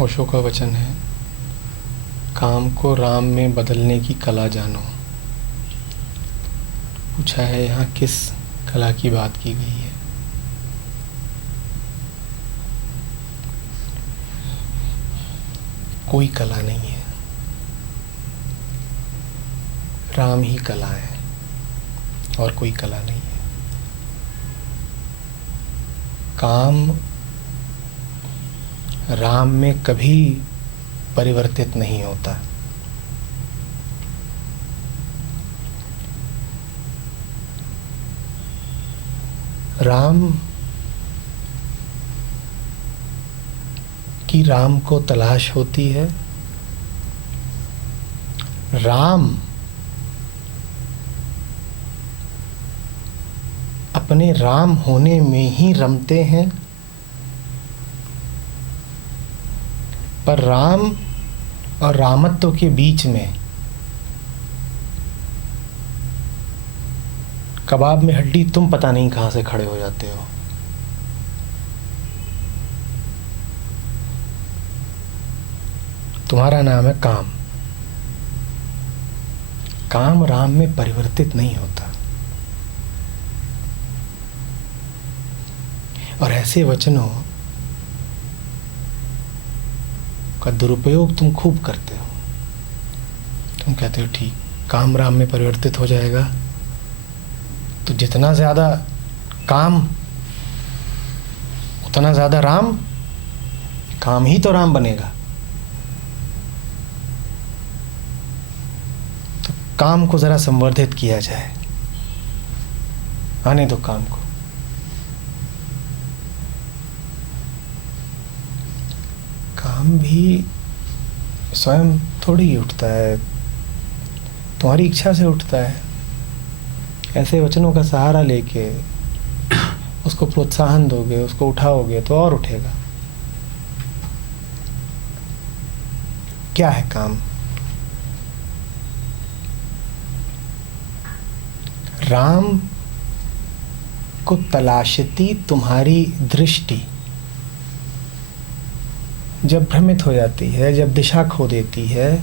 ओशो का वचन है, काम को राम में बदलने की कला जानो। पूछा है यहाँ किस कला की बात की गई है। कोई कला नहीं है, राम ही कला है और कोई कला नहीं है। काम राम में कभी परिवर्तित नहीं होता। राम की राम को तलाश होती है, राम अपने राम होने में ही रमते हैं, पर राम और रामत्व के बीच में कबाब में हड्डी तुम पता नहीं कहां से खड़े हो जाते हो। तुम्हारा नाम है काम। काम राम में परिवर्तित नहीं होता। और ऐसे वचनों का दुरुपयोग तुम खूब करते हो। तुम कहते हो ठीक, काम राम में परिवर्तित हो जाएगा तो जितना ज्यादा काम उतना ज्यादा राम, काम ही तो राम बनेगा। तो काम को जरा संवर्धित किया जाए, आने दो काम को। काम भी स्वयं थोड़ी ही उठता है, तुम्हारी इच्छा से उठता है। ऐसे वचनों का सहारा लेके उसको प्रोत्साहन दोगे, उसको उठाओगे तो और उठेगा। क्या है काम? राम को तलाशती तुम्हारी दृष्टि जब भ्रमित हो जाती है, जब दिशा खो देती है,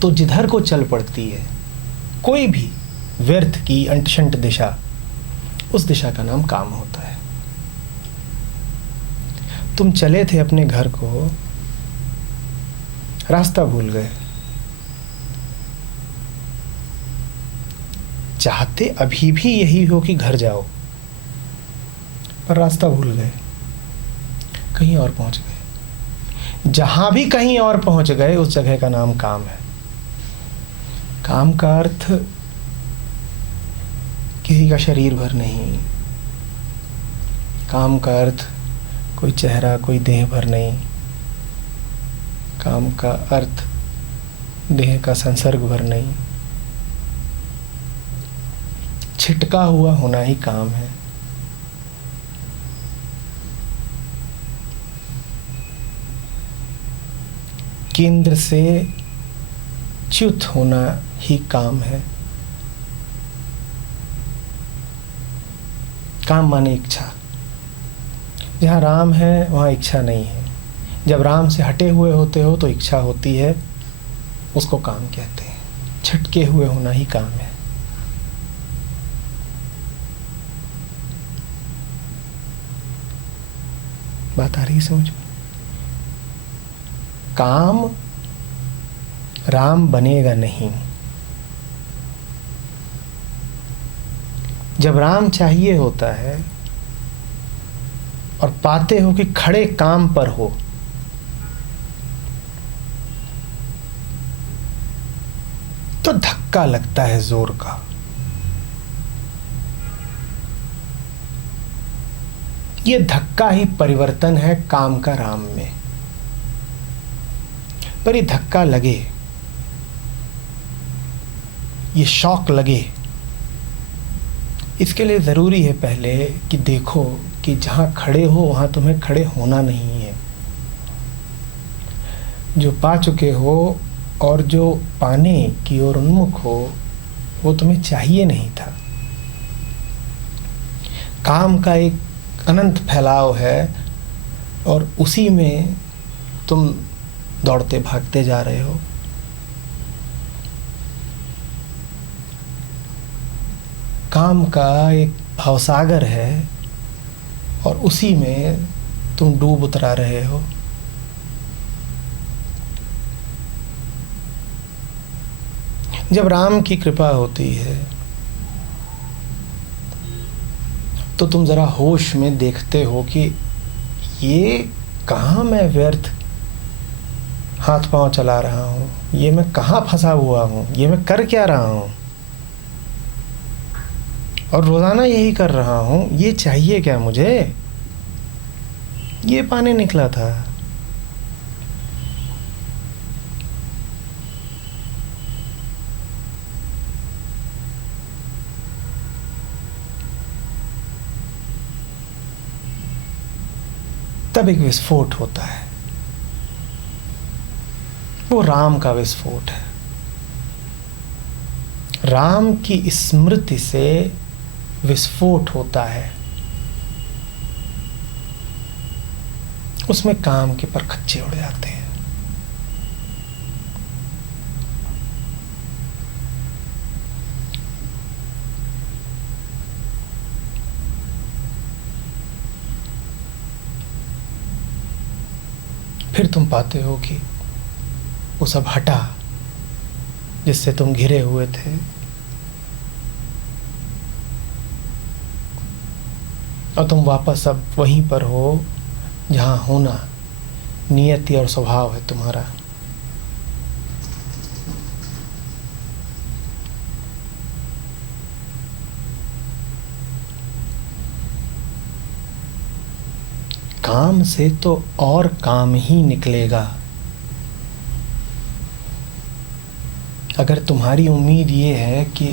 तो जिधर को चल पड़ती है कोई भी व्यर्थ की अंटशंट दिशा, उस दिशा का नाम काम होता है। तुम चले थे अपने घर को, रास्ता भूल गए, चाहते अभी भी यही हो कि घर जाओ, पर रास्ता भूल गए, कहीं और पहुंच गए। जहां भी कहीं और पहुंच गए उस जगह का नाम काम है। काम का अर्थ किसी का शरीर भर नहीं, काम का अर्थ कोई चेहरा, कोई देह भर नहीं, काम का अर्थ देह का संसर्ग भर नहीं, छिटका हुआ होना ही काम है। केंद्र से च्युत होना ही काम है। काम माने इच्छा। जहाँ राम है वहाँ इच्छा नहीं है। जब राम से हटे हुए होते हो तो इच्छा होती है, उसको काम कहते हैं। छटके हुए होना ही काम है। बात आ रही समझ में? काम राम बनेगा नहीं। जब राम चाहिए होता है और पाते हो कि खड़े काम पर हो, तो धक्का लगता है जोर का। ये धक्का ही परिवर्तन है काम का राम में। पर ये धक्का लगे, ये शॉक लगे, इसके लिए ज़रूरी है पहले कि देखो कि जहाँ खड़े हो वहाँ तुम्हें खड़े होना नहीं है। जो पा चुके हो और जो पाने की ओर उन्मुख हो, वो तुम्हें चाहिए नहीं था। काम का एक अनंत फैलाव है और उसी में तुम दौड़ते भागते जा रहे हो। काम का एक भवसागर है और उसी में तुम डूब उतरा रहे हो। जब राम की कृपा होती है तो तुम जरा होश में देखते हो कि ये कहाँ मैं व्यर्थ हाथ पांव चला रहा हूँ, ये मैं कहाँ फंसा हुआ हूँ, ये मैं कर क्या रहा हूँ, और रोजाना यही कर रहा हूँ। ये चाहिए क्या मुझे? ये पाने निकला था। तब एक विस्फोट होता है, वो राम का विस्फोट है। राम की स्मृति से विस्फोट होता है। उसमें काम के परखच्चे उड़ जाते हैं। फिर तुम पाते हो कि वो सब हटा जिससे तुम घिरे हुए थे, और तुम वापस अब वहीं पर हो जहां होना नियति और स्वभाव है तुम्हारा। काम से तो और काम ही निकलेगा। अगर तुम्हारी उम्मीद ये है कि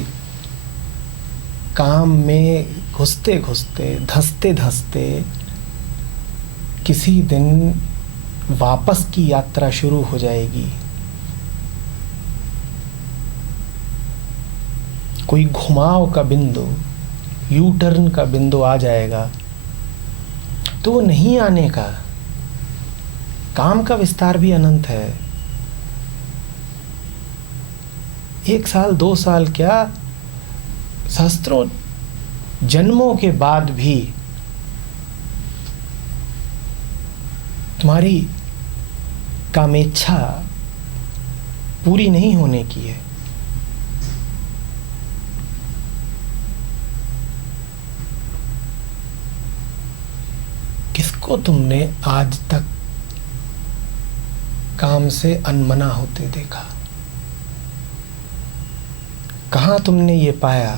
काम में घुसते घुसते धंसते धंसते किसी दिन वापस की यात्रा शुरू हो जाएगी, कोई घुमाव का बिंदु, यू टर्न का बिंदु आ जाएगा, तो वो नहीं आने का। काम का विस्तार भी अनंत है। 1 साल 2 साल क्या, सहस्त्रों जन्मों के बाद भी तुम्हारी कामेच्छा पूरी नहीं होने की है। किसको तुमने आज तक काम से अनमना होते देखा? कहाँ तुमने ये पाया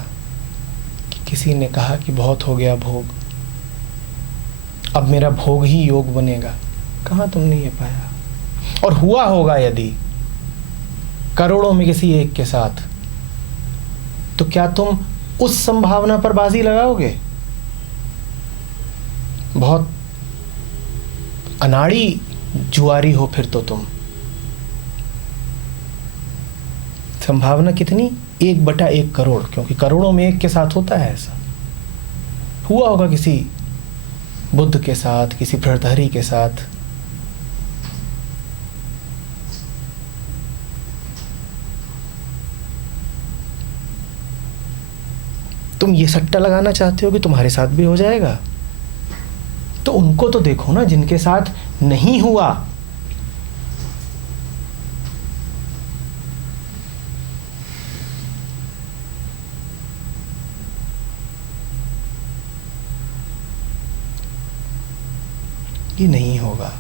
कि किसी ने कहा कि बहुत हो गया भोग, अब मेरा भोग ही योग बनेगा? कहाँ तुमने ये पाया? और हुआ होगा यदि करोड़ों में किसी एक के साथ, तो क्या तुम उस संभावना पर बाजी लगाओगे? बहुत अनाड़ी जुआरी हो फिर तो तुम। संभावना कितनी? 1/1 करोड़, क्योंकि करोड़ों में एक के साथ होता है ऐसा। हुआ होगा किसी बुद्ध के साथ, किसी भर्तृहरि के साथ। तुम ये सट्टा लगाना चाहते हो कि तुम्हारे साथ भी हो जाएगा? तो उनको तो देखो ना जिनके साथ नहीं हुआ। ये नहीं होगा।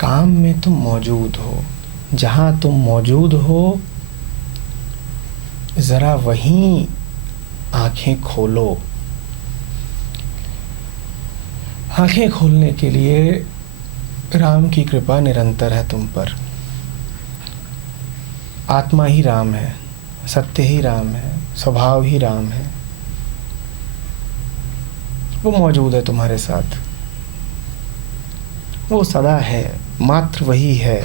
काम में तुम मौजूद हो, जहां तुम मौजूद हो जरा वहीं आंखें खोलो। आंखें खोलने के लिए राम की कृपा निरंतर है तुम पर। आत्मा ही राम है, सत्य ही राम है, स्वभाव ही राम है। वो मौजूद है तुम्हारे साथ, वो सदा है, मात्र वही है।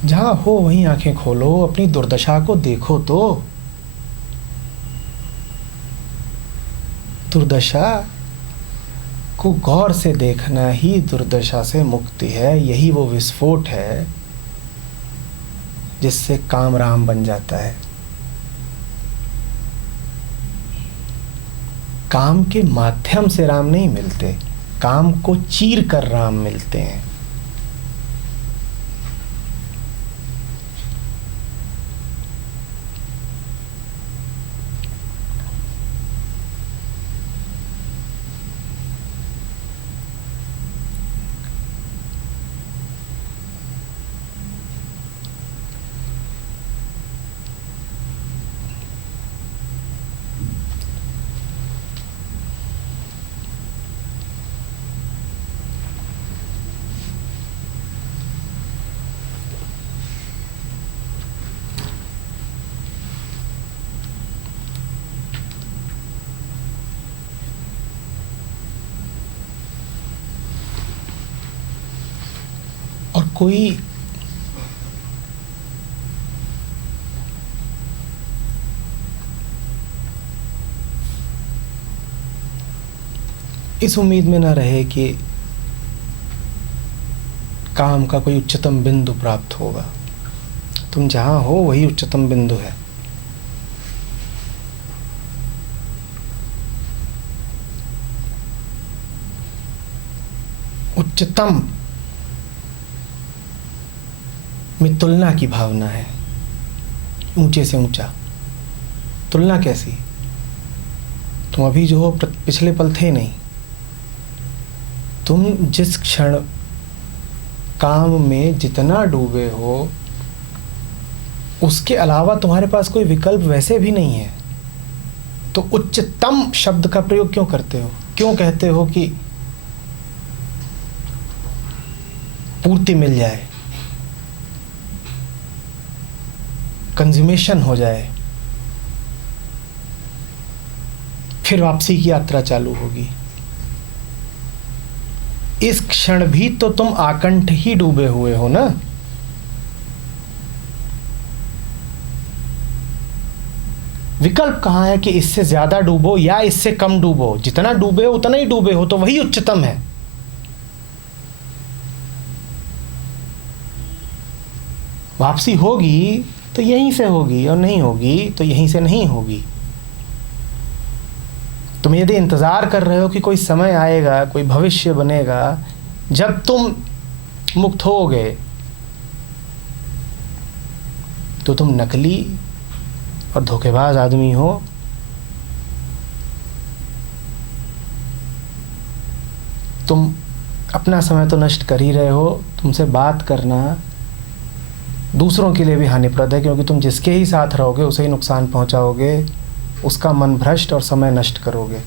जहां हो वहीं आंखें खोलो, अपनी दुर्दशा को देखो तो। दुर्दशा को गौर से देखना ही दुर्दशा से मुक्ति है। यही वो विस्फोट है जिससे काम राम बन जाता है। काम के माध्यम से राम नहीं मिलते, काम को चीर कर राम मिलते हैं। और कोई इस उम्मीद में ना रहे कि काम का कोई उच्चतम बिंदु प्राप्त होगा। तुम जहां हो वही उच्चतम बिंदु है। उच्चतम में तुलना की भावना है, ऊंचे से ऊंचा। तुलना कैसी? तुम अभी जो हो पिछले पल थे नहीं। तुम जिस क्षण काम में जितना डूबे हो उसके अलावा तुम्हारे पास कोई विकल्प वैसे भी नहीं है। तो उच्चतम शब्द का प्रयोग क्यों करते हो? क्यों कहते हो कि पूर्ति मिल जाए, कंज्यूमेशन हो जाए, फिर वापसी की यात्रा चालू होगी? इस क्षण भी तो तुम आकंठ ही डूबे हुए हो ना। विकल्प कहां है कि इससे ज्यादा डूबो या इससे कम डूबो? जितना डूबे हो उतना ही डूबे हो, तो वही उच्चतम है। वापसी होगी तो यहीं से होगी, और नहीं होगी तो यहीं से नहीं होगी। तुम यदि इंतजार कर रहे हो कि कोई समय आएगा, कोई भविष्य बनेगा जब तुम मुक्त होगे, तो तुम नकली और धोखेबाज आदमी हो। तुम अपना समय तो नष्ट कर ही रहे हो। तुमसे बात करना दूसरों के लिए भी हानिप्रद है, क्योंकि तुम जिसके ही साथ रहोगे उसे ही नुकसान पहुंचाओगे, उसका मन भ्रष्ट और समय नष्ट करोगे।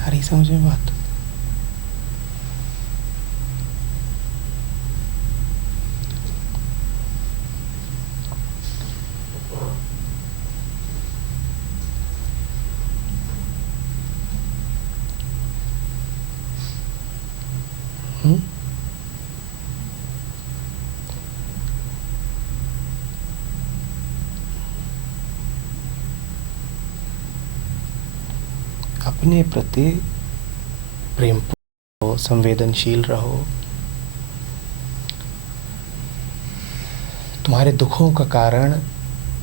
आ रही समझ में बात? अपने प्रति प्रेमपूर्ण रहो, संवेदनशील रहो। तुम्हारे दुखों का कारण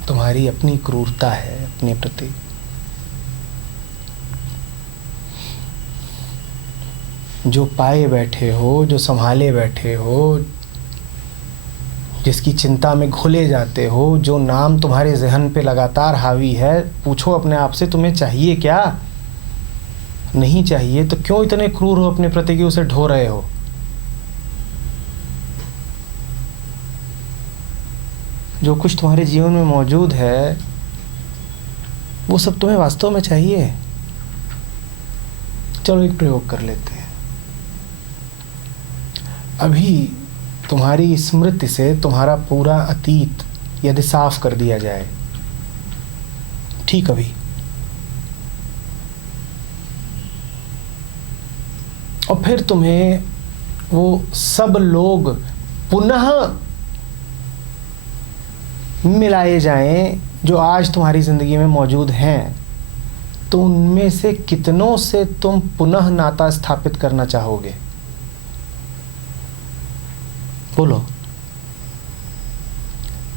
तुम्हारी अपनी क्रूरता है अपने प्रति। जो पाए बैठे हो, जो संभाले बैठे हो, जिसकी चिंता में घुले जाते हो, जो नाम तुम्हारे ज़हन पे लगातार हावी है, पूछो अपने आप से तुम्हें चाहिए क्या? नहीं चाहिए तो क्यों इतने क्रूर हो अपने प्रति कि उसे ढो रहे हो? जो कुछ तुम्हारे जीवन में मौजूद है वो सब तुम्हें वास्तव में चाहिए? चलो एक प्रयोग कर लेते हैं। अभी तुम्हारी स्मृति से तुम्हारा पूरा अतीत यदि साफ कर दिया जाए, ठीक, अभी और फिर तुम्हें वो सब लोग पुनः मिलाए जाएं जो आज तुम्हारी ज़िंदगी में मौजूद हैं, तो उनमें से कितनों से तुम पुनः नाता स्थापित करना चाहोगे? बोलो।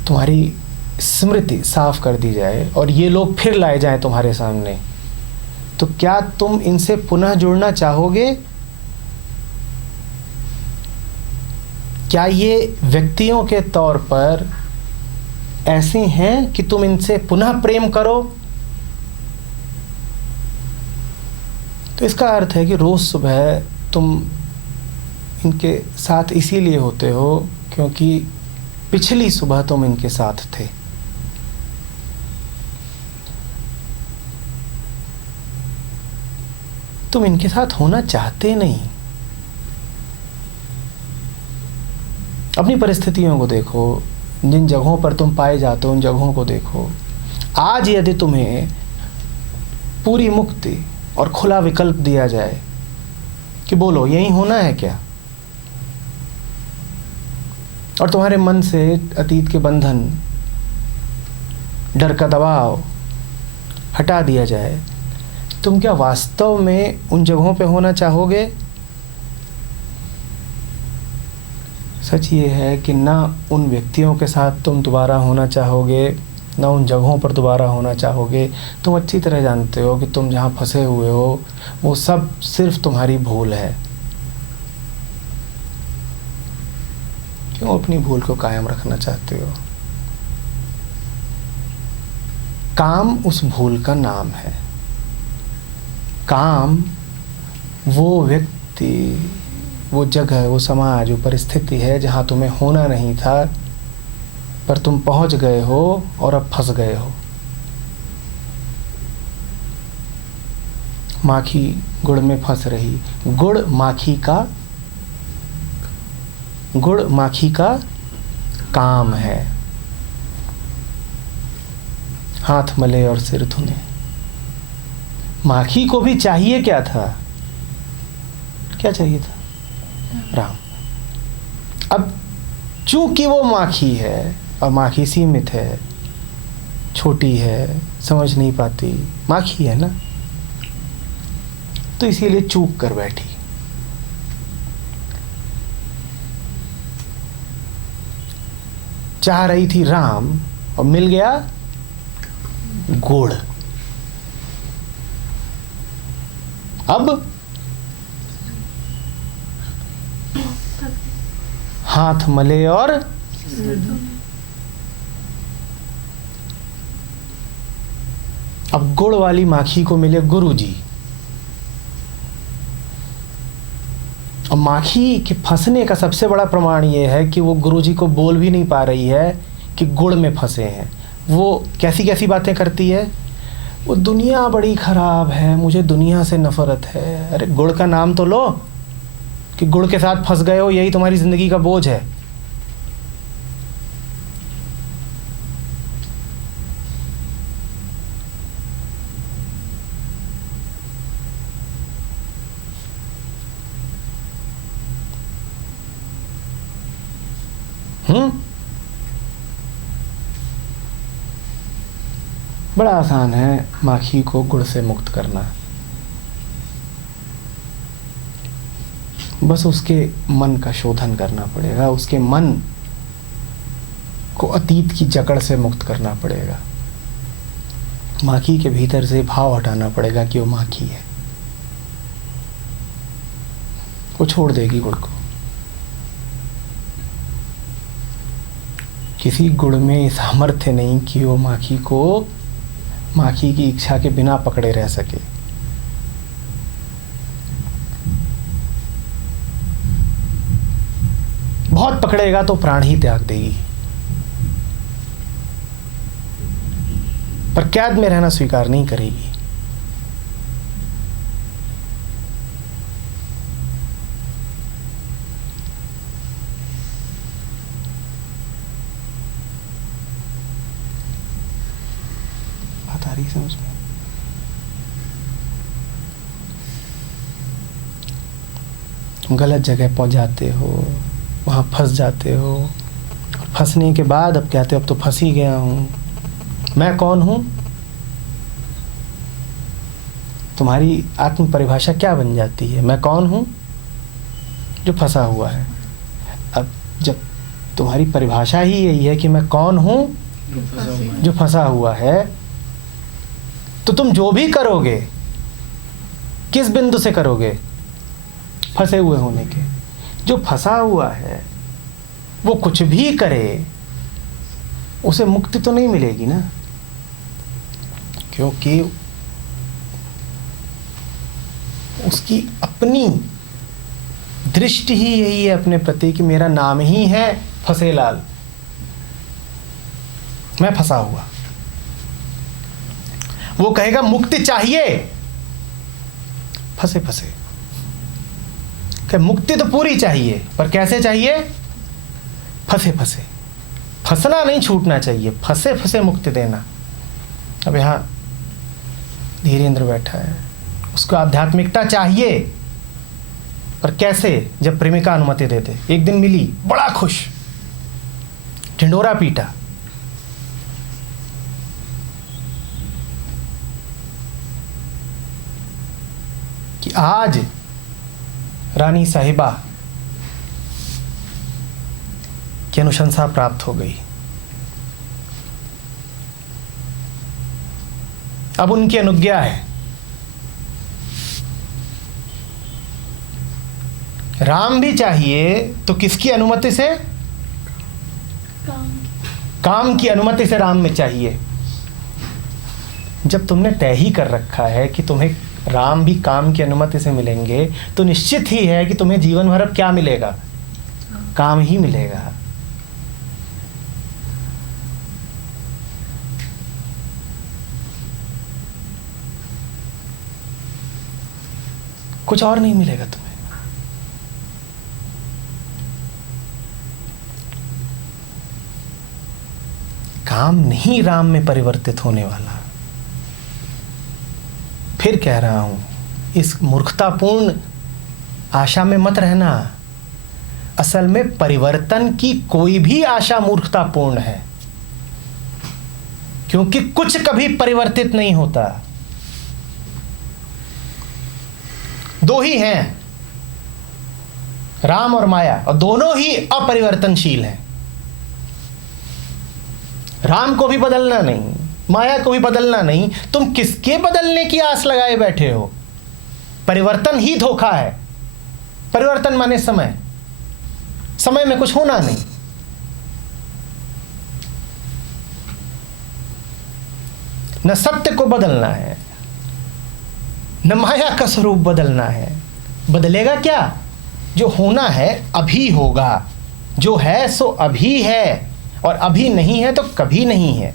तुम्हारी स्मृति साफ कर दी जाए और ये लोग फिर लाए जाएं तुम्हारे सामने, तो क्या तुम इनसे पुनः जुड़ना चाहोगे? क्या ये व्यक्तियों के तौर पर ऐसे हैं कि तुम इनसे पुनः प्रेम करो? तो इसका अर्थ है कि रोज सुबह तुम इनके साथ इसीलिए होते हो क्योंकि पिछली सुबह तुम इनके साथ थे। तुम इनके साथ होना चाहते नहीं। अपनी परिस्थितियों को देखो, जिन जगहों पर तुम पाए जाते हो उन जगहों को देखो। आज यदि तुम्हें पूरी मुक्ति और खुला विकल्प दिया जाए कि बोलो यहीं होना है क्या, और तुम्हारे मन से अतीत के बंधन, डर का दबाव हटा दिया जाए, तुम क्या वास्तव में उन जगहों पे होना चाहोगे? सच ये है कि ना उन व्यक्तियों के साथ तुम दोबारा होना चाहोगे, ना उन जगहों पर दोबारा होना चाहोगे। तुम अच्छी तरह जानते हो कि तुम जहाँ फंसे हुए हो वो सब सिर्फ तुम्हारी भूल है। क्यों अपनी भूल को कायम रखना चाहते हो? काम उस भूल का नाम है। काम वो व्यक्ति, वो जगह, वो समाज, वो परिस्थिति है जहाँ तुम्हें होना नहीं था पर तुम पहुँच गए हो और अब फंस गए हो। माखी गुड़ में फंस रही। गुड़ माखी का काम है। हाथ मले और सिर धुने। माखी को भी चाहिए क्या था? क्या चाहिए था? राम। अब चूंकि वो माखी है और माखी सीमित है, छोटी है, समझ नहीं पाती, माखी है ना, तो इसीलिए चूक कर बैठी। चाह रही थी राम और मिल गया गुड़। अब हाथ मले और अब गुड़ वाली माखी को मिले गुरुजी। और माखी के फंसने का सबसे बड़ा प्रमाण ये है कि वो गुरुजी को बोल भी नहीं पा रही है कि गुड़ में फंसे हैं। वो कैसी कैसी बातें करती है। वो दुनिया बड़ी खराब है, मुझे दुनिया से नफरत है। अरे गुड़ का नाम तो लो कि गुड़ के साथ फंस गए हो, यही तुम्हारी जिंदगी का बोझ है। बड़ा आसान है माखी को गुड़ से मुक्त करना। बस उसके मन का शोधन करना पड़ेगा, उसके मन को अतीत की जकड़ से मुक्त करना पड़ेगा। माखी के भीतर से भाव हटाना पड़ेगा कि वो माखी है। वो छोड़ देगी गुड़ को। किसी गुड़ में सामर्थ्य नहीं कि वो माखी को माखी की इच्छा के बिना पकड़े रह सके। बहुत पकड़ेगा तो प्राण ही त्याग देगी, पर कैद में रहना स्वीकार नहीं करेगी। बात आ रही समझ में? गलत जगह पहुंच जाते हो, वहाँ फंस जाते हो, और फंसने के बाद अब कहते हो अब तो फंस ही गया हूँ, मैं कौन हूँ? तुम्हारी आत्म परिभाषा क्या बन जाती है? मैं कौन हूँ? जो फंसा हुआ है। अब जब तुम्हारी परिभाषा ही यही है कि मैं कौन हूँ जो फंसा हुआ है, तो तुम जो भी करोगे किस बिंदु से करोगे? फंसे हुए होने के। जो फंसा हुआ है वो कुछ भी करे, उसे मुक्ति तो नहीं मिलेगी ना, क्योंकि उसकी अपनी दृष्टि ही यही है अपने प्रति कि मेरा नाम ही है फंसेलाल, मैं फंसा हुआ। वो कहेगा मुक्ति चाहिए, फंसे फंसे। मुक्ति तो पूरी चाहिए, पर कैसे चाहिए? फंसे फंसे। फंसना नहीं छूटना चाहिए, फंसे फंसे मुक्ति देना। अब यहां धीरेन्द्र बैठा है, उसको आध्यात्मिकता चाहिए, पर कैसे? जब प्रेमिका अनुमति देते। एक दिन मिली, बड़ा खुश, ढिंडोरा पीटा। कि आज रानी साहिबा की अनुशंसा प्राप्त हो गई, अब उनकी अनुज्ञा है। राम भी चाहिए तो किसकी अनुमति से? काम की अनुमति से राम में चाहिए। जब तुमने तय ही कर रखा है कि तुम्हें राम भी काम की अनुमति से मिलेंगे, तो निश्चित ही है कि तुम्हें जीवन भर अब क्या मिलेगा? काम ही मिलेगा। कुछ और नहीं मिलेगा तुम्हें। काम नहीं राम में परिवर्तित होने वाला। फिर कह रहा हूं, इस मूर्खतापूर्ण आशा में मत रहना। असल में परिवर्तन की कोई भी आशा मूर्खतापूर्ण है, क्योंकि कुछ कभी परिवर्तित नहीं होता। दो ही हैं, राम और माया, और दोनों ही अपरिवर्तनशील हैं। राम को भी बदलना नहीं, माया को भी बदलना नहीं। तुम किसके बदलने की आस लगाए बैठे हो? परिवर्तन ही धोखा है। परिवर्तन माने समय, समय में कुछ होना नहीं। न सत्य को बदलना है, न माया का स्वरूप बदलना है। बदलेगा क्या? जो होना है अभी होगा, जो है सो अभी है, और अभी नहीं है तो कभी नहीं है।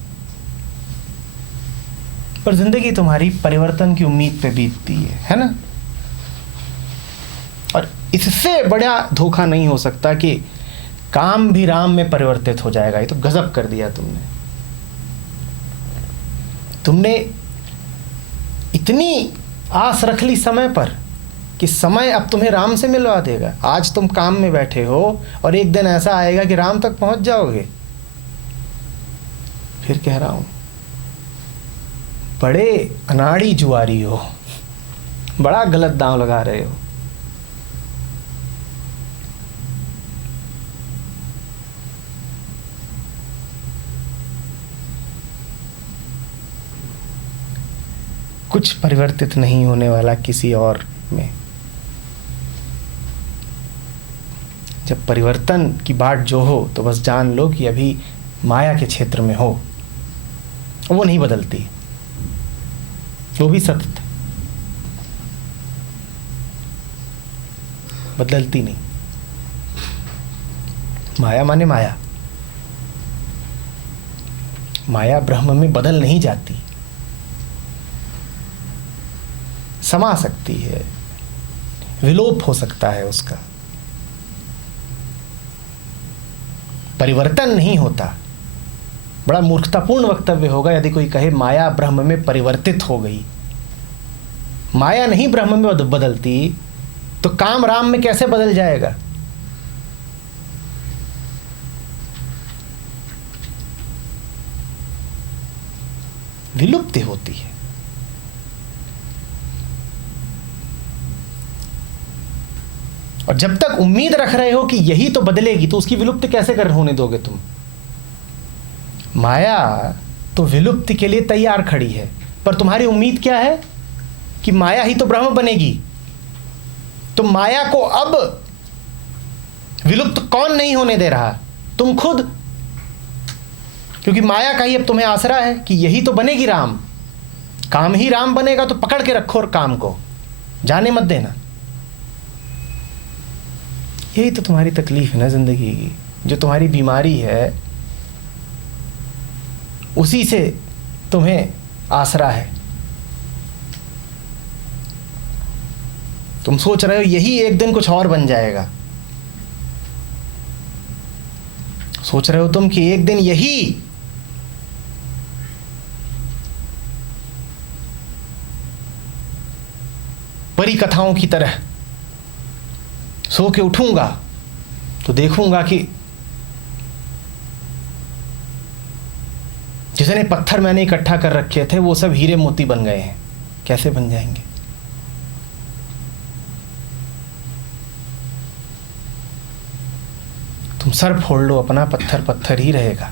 पर जिंदगी तुम्हारी परिवर्तन की उम्मीद पे बीतती है ना? और इससे बड़ा धोखा नहीं हो सकता कि काम भी राम में परिवर्तित हो जाएगा। ये तो गजब कर दिया तुमने इतनी आस रख ली समय पर कि समय अब तुम्हें राम से मिलवा देगा। आज तुम काम में बैठे हो और एक दिन ऐसा आएगा कि राम तक पहुंच जाओगे। फिर कह रहा हूं, बड़े अनाड़ी जुआरी हो, बड़ा गलत दांव लगा रहे हो। कुछ परिवर्तित नहीं होने वाला किसी और में। जब परिवर्तन की बाट जो हो तो बस जान लो कि अभी माया के क्षेत्र में हो। वो नहीं बदलती, वो भी सतत बदलती नहीं। माया माने माया, माया ब्रह्म में बदल नहीं जाती, समा सकती है, विलोप हो सकता है उसका, परिवर्तन नहीं होता। बड़ा मूर्खतापूर्ण वक्तव्य होगा यदि कोई कहे माया ब्रह्म में परिवर्तित हो गई। माया नहीं ब्रह्म में बदलती, तो काम राम में कैसे बदल जाएगा? विलुप्ति होती है। और जब तक उम्मीद रख रहे हो कि यही तो बदलेगी, तो उसकी विलुप्ति कैसे कर होने दोगे तुम? माया तो विलुप्ति के लिए तैयार खड़ी है, पर तुम्हारी उम्मीद क्या है कि माया ही तो ब्रह्म बनेगी। तो माया को अब विलुप्त कौन नहीं होने दे रहा? तुम खुद, क्योंकि माया का ही अब तुम्हें आसरा है कि यही तो बनेगी राम, काम ही राम बनेगा। तो पकड़ के रखो और काम को जाने मत देना। यही तो तुम्हारी तकलीफ है ना जिंदगी की, जो तुम्हारी बीमारी है, उसी से तुम्हें आसरा है। तुम सोच रहे हो यही एक दिन कुछ और बन जाएगा। सोच रहे हो तुम कि एक दिन यही परी कथाओं की तरह सो के उठूंगा तो देखूंगा कि जितने पत्थर मैंने इकट्ठा कर रखे थे वो सब हीरे मोती बन गए हैं। कैसे बन जाएंगे? तुम सर फोड़ लो अपना, पत्थर पत्थर ही रहेगा।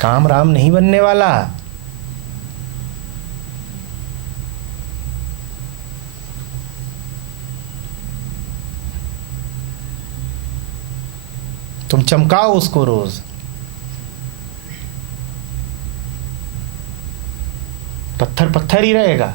काम राम नहीं बनने वाला। तुम चमकाओ उसको रोज, पत्थर पत्थर ही रहेगा।